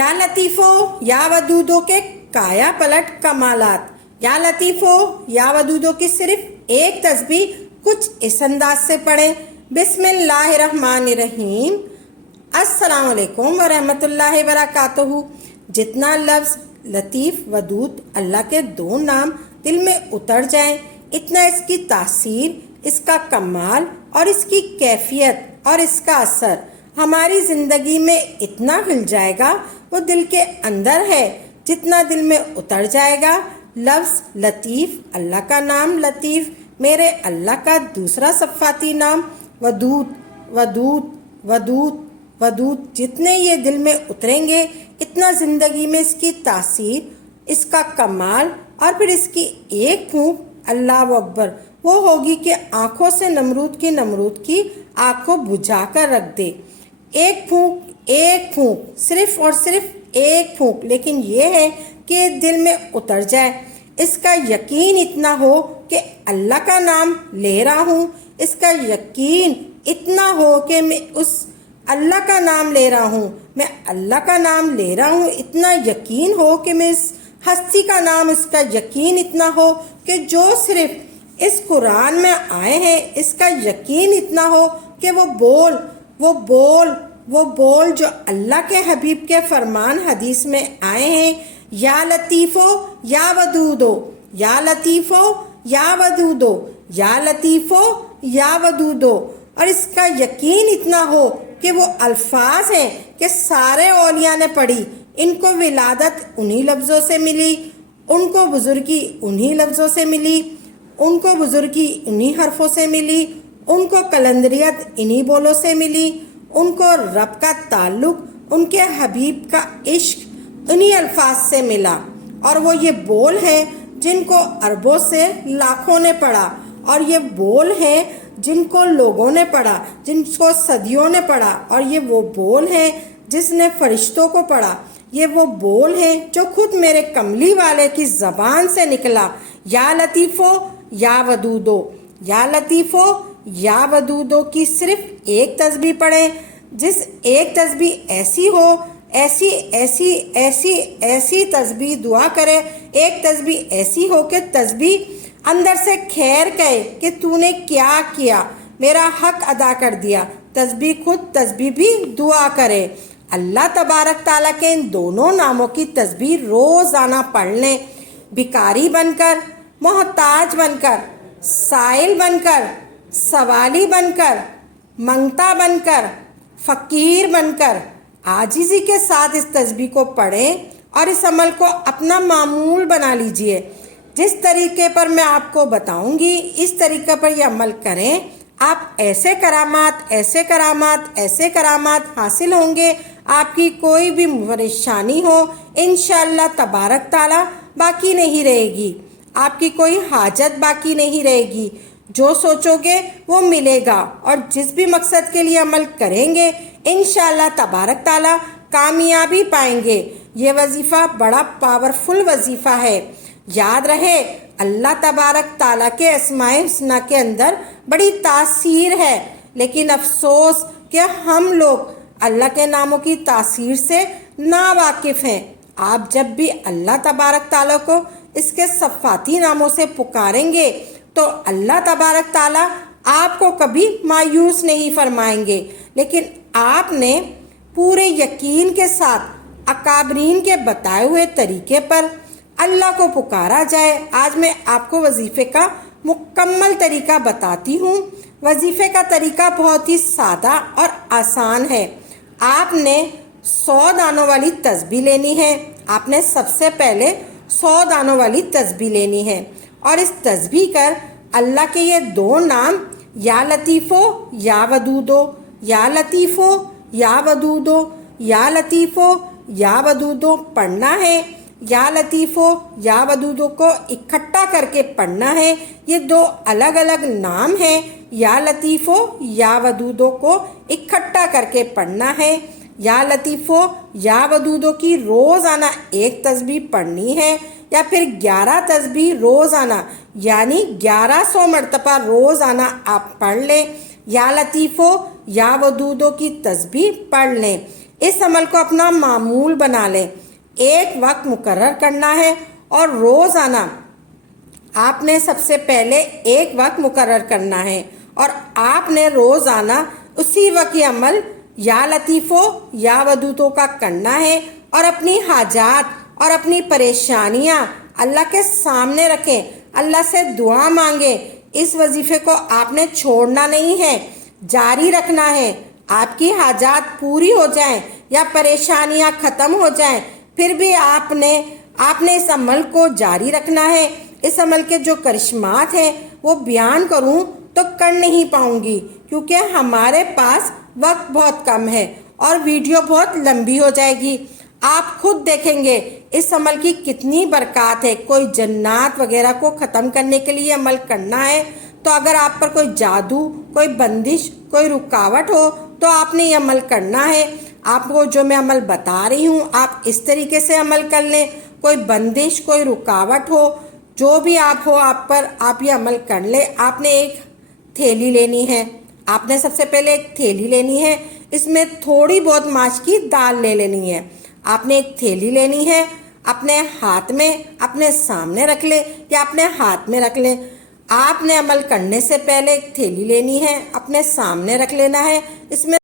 یا لطیفو یا ودودو کے کایا پلٹ کمالات۔ یا لطیفو یا ودودو کی صرف ایک تسبیح کچھ اس انداز سے پڑھیں۔ بسم اللہ الرحمن الرحیم۔ السلام علیکم ورحمۃ اللہ وبرکاتہ۔ جتنا لفظ لطیف ودود اللہ کے دو نام دل میں اتر جائیں، اتنا اس کی تاثیر، اس کا کمال اور اس کی کیفیت اور اس کا اثر ہماری زندگی میں اتنا مل جائے گا۔ وہ دل کے اندر ہے، جتنا دل میں اتر جائے گا۔ لفظ لطیف، اللہ کا نام لطیف، میرے اللہ کا دوسرا صفاتی نام ودود، ودود، ودود، ودود، جتنے یہ دل میں اتریں گے اتنا زندگی میں اس کی تاثیر، اس کا کمال اور پھر اس کی ایک پھونک اللہ اکبر وہ ہوگی کہ آنکھوں سے نمرود کی آنکھ کو بجھا کر رکھ دے۔ ایک پھونک، صرف اور صرف ایک پھونک، لیکن یہ ہے کہ دل میں اتر جائے، اس کا یقین اتنا ہو کہ اللہ کا نام لے رہا ہوں، اس کا یقین اتنا ہو کہ میں اس اللہ کا نام لے رہا ہوں، میں اللہ کا نام لے رہا ہوں، اتنا یقین ہو کہ میں اس ہستی کا نام، اس کا یقین اتنا ہو کہ جو صرف اس قرآن میں آئے ہیں، اس کا یقین اتنا ہو کہ وہ بول جو اللہ کے حبیب کے فرمان حدیث میں آئے ہیں، یا لطیفو یا ودودو، یا لطیفو یا ودودو، یا لطیفو یا ودودو، اور اس کا یقین اتنا ہو کہ وہ الفاظ ہیں کہ سارے اولیاء نے پڑھی، ان کو ولادت انہی لفظوں سے ملی، ان کو بزرگی انہی لفظوں سے ملی، ان کو بزرگی انہی حرفوں سے ملی، ان کو کلندریت انہی بولوں سے ملی، ان کو رب کا تعلق، ان کے حبیب کا عشق انہی الفاظ سے ملا۔ اور وہ یہ بول ہیں جن کو اربوں سے لاکھوں نے پڑھا، اور یہ بول ہیں جن کو لوگوں نے پڑھا، جن کو صدیوں نے پڑھا، اور یہ وہ بول ہیں جس نے فرشتوں کو پڑھا، یہ وہ بول ہیں جو خود میرے کملی والے کی زبان سے نکلا۔ یا لطیفو یا ودودو، یا لطیفو یا ودودو کی صرف ایک تسبیح پڑھیں، جس ایک تسبیح ایسی ہو، ایسی تسبیح دعا کرے، ایک تسبیح ایسی ہو کہ تسبیح اندر سے خیر کہے کہ تو نے کیا کیا، میرا حق ادا کر دیا۔ تسبیح خود تسبیح بھی دعا کرے۔ اللہ تبارک تعالیٰ کے ان دونوں ناموں کی تسبیح روزانہ پڑھ لیں، بھکاری بن کر، محتاج بن کر، سائل بن کر، سوالی بن کر، منگتا بن کر، فقیر بن کر، عاجزی کے ساتھ اس تسبیح کو پڑھیں اور اس عمل کو اپنا معمول بنا لیجئے۔ جس طریقے پر میں آپ کو بتاؤں گی اس طریقے پر یہ عمل کریں، آپ ایسے کرامات حاصل ہوں گے، آپ کی کوئی بھی پریشانی ہو انشاءاللہ تبارک تعالیٰ باقی نہیں رہے گی، آپ کی کوئی حاجت باقی نہیں رہے گی، جو سوچو گے وہ ملے گا، اور جس بھی مقصد کے لیے عمل کریں گے انشاءاللہ تبارک تعالیٰ کامیابی پائیں گے۔ یہ وظیفہ بڑا پاورفل وظیفہ ہے۔ یاد رہے اللہ تبارک تعالیٰ کے اسماء الحسنی کے اندر بڑی تاثیر ہے، لیکن افسوس کہ ہم لوگ اللہ کے ناموں کی تاثیر سے ناواقف ہیں۔ آپ جب بھی اللہ تبارک تعالیٰ کو اس کے صفاتی ناموں سے پکاریں گے تو اللہ تبارک تعالیٰ آپ کو کبھی مایوس نہیں فرمائیں گے، لیکن آپ نے پورے یقین کے ساتھ اکابرین کے بتائے ہوئے طریقے پر اللہ کو پکارا جائے۔ آج میں آپ کو وظیفے کا مکمل طریقہ بتاتی ہوں۔ وظیفے کا طریقہ بہت ہی سادہ اور آسان ہے۔ آپ نے 100 دانوں والی تسبیح لینی ہے۔ آپ نے سب سے پہلے 100 دانوں والی تسبیح لینی ہے، اور اس تسبیح کر اللہ کے یہ دو نام یا لطیفو یا ودودو، یا لطیفو یا ودودو، یا لطیفو یا ودودو پڑھنا ہے۔ یا لطیفو یا ودودو کو اکٹھا کر کے پڑھنا ہے۔ یہ دو الگ الگ نام ہیں۔ یا لطیفو یا ودودو کو اکٹھا کر کے پڑھنا ہے۔ یا لطیفو یا ودودو کی روزانہ ایک تسبیح پڑھنی ہے، یا پھر 11 تسبیح روزانہ، یعنی 1100 مرتبہ روزانہ آپ پڑھ لیں۔ یا لطیفو یا ودودو کی تسبیح پڑھ لیں۔ इस अमल को अपना मामूल बना लें। एक वक्त मुकर्रर करना है और रोज़ाना आपने सबसे पहले एक वक्त मुकर्रर करना है और आपने रोज़ाना उसी वक्त ये अमल या लतीफ़ो या वदूदों का करना है और अपनी हाजात और अपनी परेशानियां अल्लाह के सामने रखें, अल्लाह से दुआ मांगें। इस वजीफे को आपने छोड़ना नहीं है, जारी रखना है। आपकी हाजात पूरी हो जाएं या परेशानियां ख़त्म हो जाएं, फिर भी आपने इस अमल को जारी रखना है। इस अमल के जो करिश्मात हैं वो बयान करूं तो कर नहीं पाऊंगी, क्योंकि हमारे पास वक्त बहुत कम है और वीडियो बहुत लंबी हो जाएगी। आप खुद देखेंगे इस अमल की कितनी बरकत है। कोई जन्नात वगैरह को ख़त्म करने के लिए अमल करना है, तो अगर आप पर कोई जादू, कोई बंदिश, कोई रुकावट हो तो आपने ये अमल करना है। आपको जो मैं अमल बता रही हूँ आप इस तरीके से अमल कर लें। कोई बंदिश, कोई रुकावट हो, जो भी आप हो आप पर, आप ये अमल कर ले। आपने एक थैली लेनी है, आपने सबसे पहले एक थैली लेनी है, इसमें थोड़ी बहुत माश की दाल ले लेनी है। आपने एक थैली लेनी है, अपने हाथ में अपने सामने रख ले या अपने हाथ में रख ले। आपने अमल करने से पहले एक थैली लेनी है, अपने सामने रख लेना है। इसमें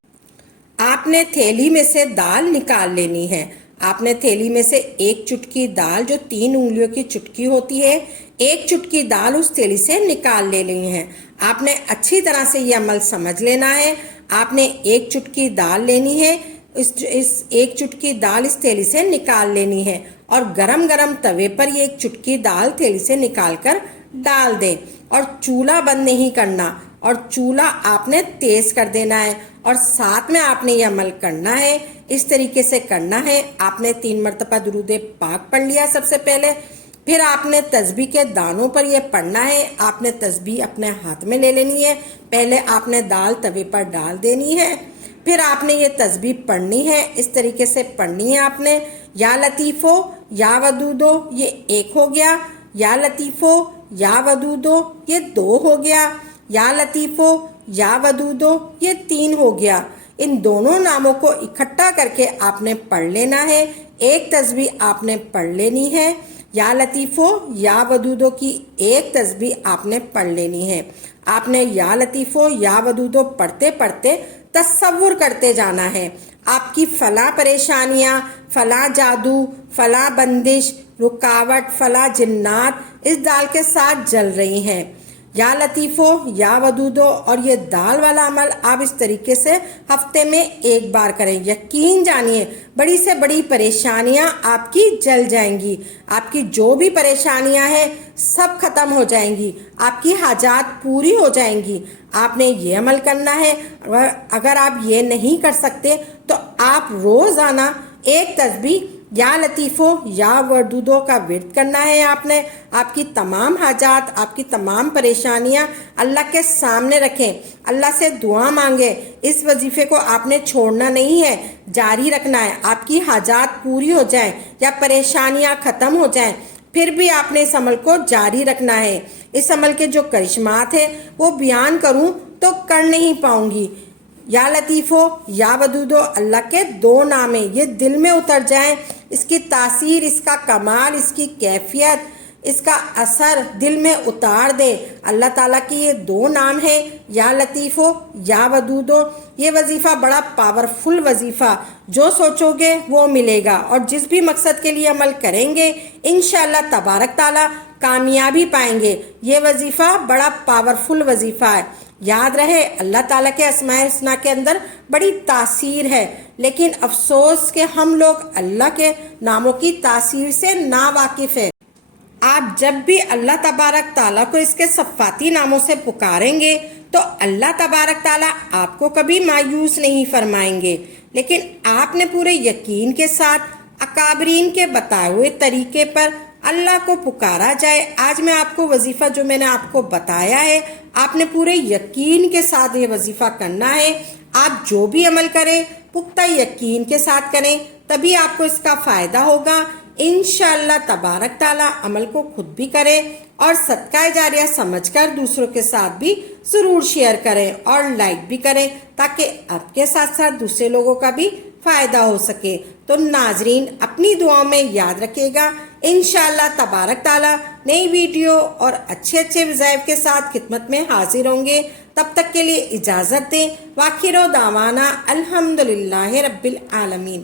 आपने थैली में से दाल निकाल लेनी है। आपने थैली में से एक चुटकी दाल, जो 3 उंगलियों की चुटकी होती है, एक चुटकी दाल उस थैली से निकाल लेनी है। आपने अच्छी तरह से ये अमल समझ लेना है। आपने एक चुटकी दाल लेनी है, इस एक चुटकी दाल इस थैली से निकाल लेनी है और गरम गरम तवे पर ये एक चुटकी दाल थैली से निकाल कर डाल दें और चूल्हा बंद नहीं करना और चूल्हा आपने तेज कर देना है और साथ में आपने ये अमल करना है। इस तरीके से करना है। आपने 3 मरतबा दुरूद पाक पढ़ लिया सबसे पहले, फिर आपने तस्बीह के दानों पर ये पढ़ना है। आपने तस्बीह अपने हाथ में ले लेनी है, पहले आपने दाल तवे पर डाल देनी है, फिर आपने ये तस्बीह पढ़नी है। इस तरीके से पढ़नी है आपने। या लतीफ़ो या वदूदो ये 1 हो गया, या लतीफ़ो या वदूदो ये 2 हो गया, या लतीफ़ो या वदूदो ये 3 हो गया। इन दोनों नामों को इकट्ठा करके आपने पढ़ लेना है। एक तस्बीह आपने पढ़ लेनी है। या लतीफ़ो या वदूदो की एक तस्बीह आपने पढ़ लेनी है। आपने या लतीफ़ो या वदूदो पढ़ते पढ़ते तसव्वुर करते जाना है। आपकी फला परेशानियाँ, फला जादू, फला बंदिश, रुकावट, फला जिन्नात इस दाल के साथ जल रही हैं। या लतीफ़ो या वदूदो और ये दाल वाला अमल आप इस तरीके से हफ्ते में 1 बार करें। यकीन जानिए बड़ी से बड़ी परेशानियां आपकी जल जाएंगी। आपकी जो भी परेशानियां हैं सब खत्म हो जाएंगी, आपकी हाजात पूरी हो जाएंगी। आपने ये अमल करना है। अगर आप ये नहीं कर सकते तो आप रोज़ाना एक तस्बीह या लतीफ़ो या वदूदो का विर्द करना है। आपने आपकी तमाम हाजात, आपकी तमाम परेशानियां अल्लाह के सामने रखें, अल्लाह से दुआ मांगे। इस वजीफे को आपने छोड़ना नहीं है, जारी रखना है। आपकी हाजात पूरी हो जाएं या परेशानियां ख़त्म हो जाएं, फिर भी आपने इस अमल को जारी रखना है। इस अमल के जो करिश्मात है वो बयान करूं तो कर नहीं पाऊंगी। या लतीफ़ो या वदूदो अल्लाह के 2 नाम हैं, ये दिल में उतर जाएं। इसकी तासीर, इसका कमाल, इसकी कैफियत, इसका असर दिल में उतार दे। अल्लाह ताला की ये 2 नाम हैं, या लतीफ़ो या वदूदो। ये वजीफ़ा बड़ा पावरफुल वजीफ़ा, जो सोचोगे वो मिलेगा और जिस भी मकसद के लिए अमल करेंगे इंशाअल्लाह तबारक ताला कामयाबी पाएंगे। ये वजीफ़ा बड़ा पावरफुल वजीफ़ा है। याद रहे अल्लाह ताला के अस्माए हुस्ना के अंदर बड़ी तासीर है, लेकिन अफसोस कि हम लोग अल्लाह के नामों की तासीर से ना वाकिफ़ है। आप जब भी अल्लाह तबारक ताला को इसके सफ़ाती नामों से पुकारेंगे तो अल्लाह तबारक ताला आपको कभी मायूस नहीं फरमाएंगे, लेकिन आपने पूरे यकीन के साथ अकाबरीन के बताए हुए तरीके पर अल्लाह को पुकारा जाए। आज मैं आपको वजीफ़ा जो मैंने आपको बताया है, आपने पूरे यकीन के साथ ये वजीफ़ा करना है। आप जो भी अमल करें पुख्ता यकीन के साथ करें, तभी आपको इसका फ़ायदा होगा। इंशाअल्लाह तबारक ताला अमल को खुद भी करें और सदका जारिया समझकर दूसरों के साथ भी ज़रूर शेयर करें और लाइक भी करें, ताकि आपके साथ साथ दूसरे लोगों का भी فائدہ ہو سکے۔ تو ناظرین اپنی دعاؤں میں یاد رکھے گا، انشاءاللہ تبارک تعالی نئی ویڈیو اور اچھے اچھے وظائف کے ساتھ خدمت میں حاضر ہوں گے۔ تب تک کے لیے اجازت دیں، وآخر دعوانا الحمدللہ رب العالمین۔